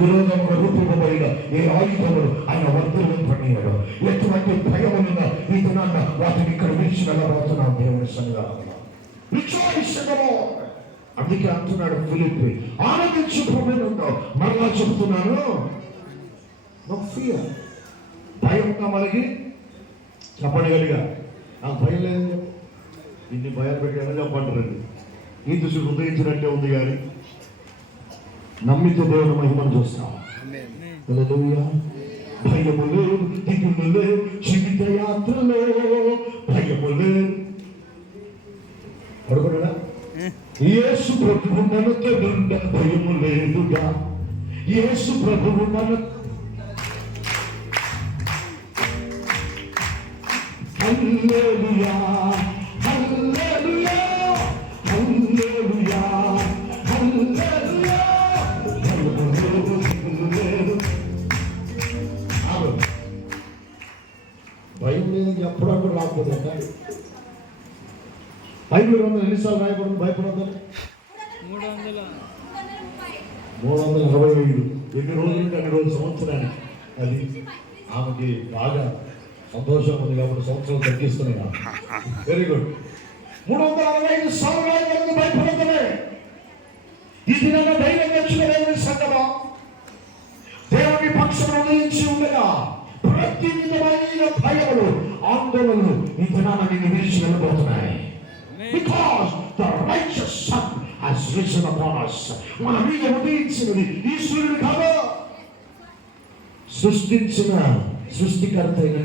విరోధంగా రూపింపబడిన ఏ ఆయుధములు ఆయన వర్ధనం పడినాడు. ఎటువంటి భయములున్న ఈ దినాన్న వాటిని ఇక్కడ విడిచి వెళ్ళబోతున్నాం. దేవుని సన్నిధానంలో అందుకే అంటున్నాడు ఫిలిప్పీ, ఆనందించు ప్రభువులో. మరలా చెబుతున్నాను, నో ఫియర్. భయం ఉందా మనకి? చెప్పగలిగా నాకు భయం లేదని చెప్పు. ఇన్ని భయాలు పెట్టాలని చెప్పంటారండి. ఈ దృష్టి హృదయించినట్టే ఉంది కానీ నమ్మితే దేవుని మహిమను చూస్తాం. హల్లెలూయా. భయము లేదు, దిగులు లేదు, జీవిత యాత్రలో భయము లేదు. పడుకున్నాడా? యేసు ప్రభువు మనతో భయము లేదుగా. యేసు ప్రభువు మన హల్లెలూయా, హల్లెలూయా, హల్లెలూయా, హల్లెలూయా. భయం లేదని ఎప్పుడప్పుడు రాకపోతే బైబిల్ ఎన్నిసార్లు రాయబడింది? భయపడద్దు 365 ఎన్ని రోజులు అన్ని రోజులు సంవత్సరానికి. అది ఆమెకి బాగా సంతోషం ఉంది కాబట్టి సంవత్సరాలు తగ్గిస్తున్నాయి. Very good. 365 సార్లు భయపడతానే. ఈ దినంలో ధైర్యం తెచ్చుకునే సంగమా దేవుని పక్షం ఉదయించి ఉండగా ప్రతి విధమైన భయములు, ఆందోళనలు ఈ దినాన్ని విడిచి వెళ్ళబోతున్నాయి. Because the righteous sun has risen upon us. మన మీద ఉదయించినది ఈ సూర్యుడు కాదు, సృష్టించిన సృష్టికర్త